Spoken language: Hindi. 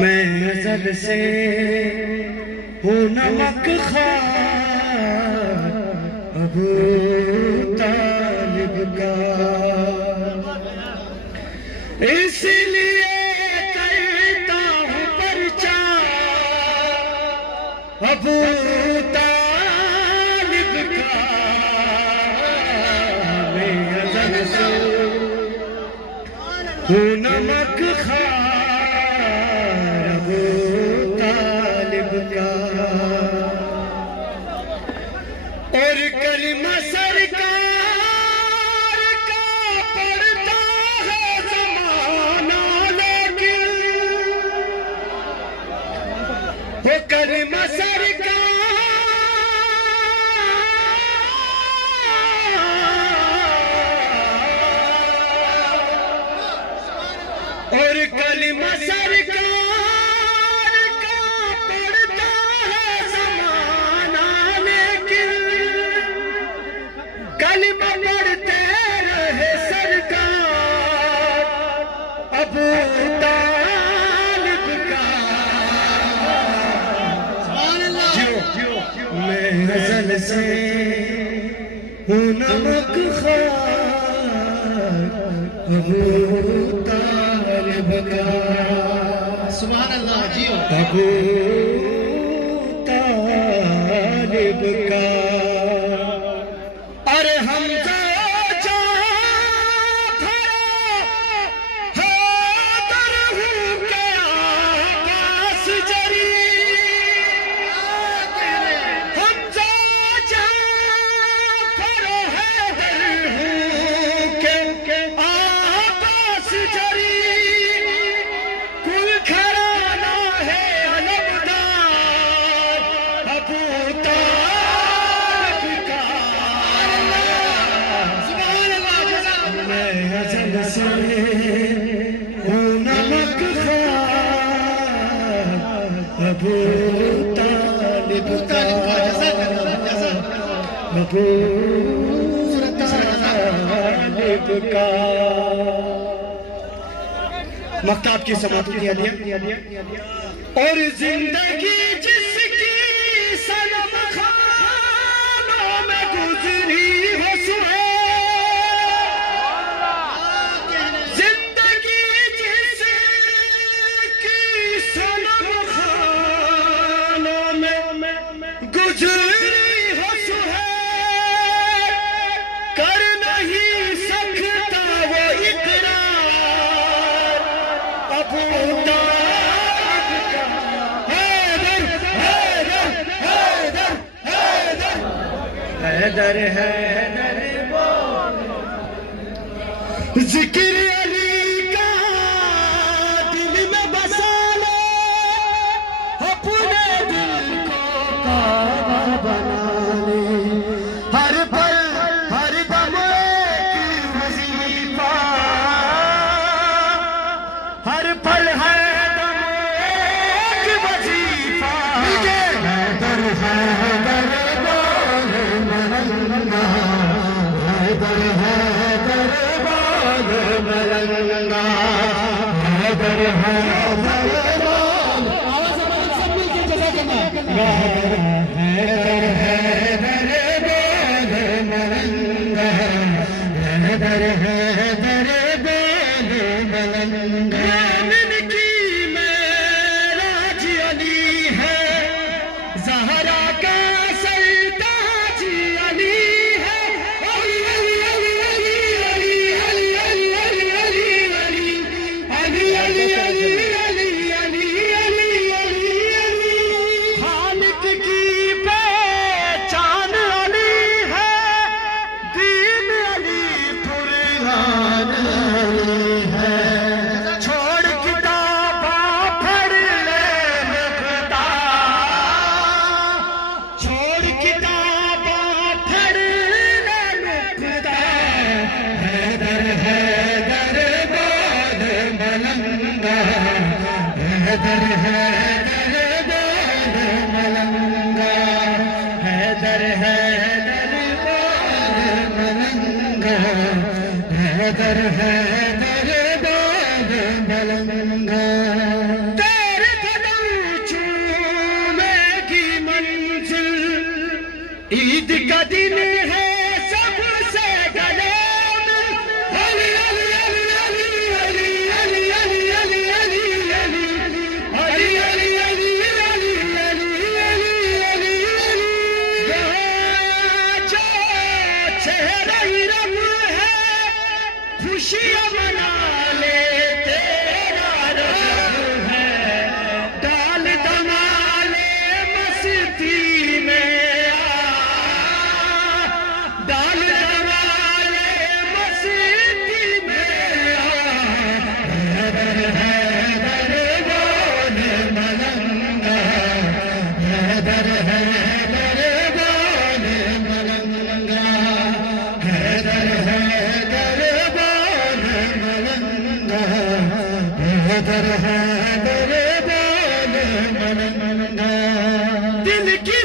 मैं अज़ल से हूँ नमक ख़ार अबू तालिब का, इसलिए करता हूँ प्रचार अबू तालिब का। मैं अज़ल से हूँ नमक ख़ार अबू तालिब का, और कलिमा सरकार का पढ़ता है ज़माना, लेकिन वो कलिमा और कलिमा सरकार का पढ़ता है ज़माना, लेकिन कलिमा पढ़ते रहे सरकार अबू तालिब का। मैं अज़ल से हूँ नमक ख़ार अबू तालिब का। सुभान अल्लाह जियो अबू तालिब का। अरे हमजा हैदर हूँ के आकाश जरी, हमजा जाफर हैदर हूँ के आकाश जरी, कुल घराना है अलमदार अबू तालिब का। मैं अज़ल से हूँ नमक ख़ार अबू तालिब का, अबू तालिब का। मक्ताब की समाप्ति किया और जिंदगी जिसकी सनम खानों में गुजरी हो सुहेल, जिंदगी जिसकी सनम खानों में गुजरी हो सुहेल, कर नहीं सकता वो इकरार अबू तालिब का। हैदर हैदर हैदर हैदर हैदर हैदर जिक्र अली का दिल में बसा ले, अपने दिल को काबा बना ले, हर पल हर दम एक वजीफा, हर पल हर दम एक वजीफा। हैदर हैदर बोल मलंगा, हैदर हैदर बोल मलंगा, हैदर हैदर बोल। आवाज़ सब मिलकर जज़ाकल्लाह। हैदर हैदर बोल मलंगा, हैदर हैदर बोल मलंगा। मोमिन की मेराज अली है, ज़हरा का सरताज अली है। अली अली अली अली अली अली अली अली अली अली अली अली अली अली अली अली अली। खालिक की पहचान अली है, दीन अली कुरान अली है। छोड़ किताबां पढ़ ले मुख्ता, छोड़ किताबां पढ़ ले मुख्ता। हैदर हैदर बोल मलंगा, हैदर हैदर बोल मलंगा, हैदर हैदर बोल मलंगा, हैदर हैदर बोल मलंगा। का दिन है सबसे गले में अली अली अली अली अली अली अली अली अली अली अली अली अली अली अली अली अली जो चेहरा ही रब है खुशियां मना ले तेरा रब है डाल दमाले मस्ती में डाल दमाले मस्ती में हैदर हैदर बोल मलंगा हैदर हैदर बोल मलंगा हैदर हैदर बोल मलंगा हैदर हैदर बोल मलंगा दिल की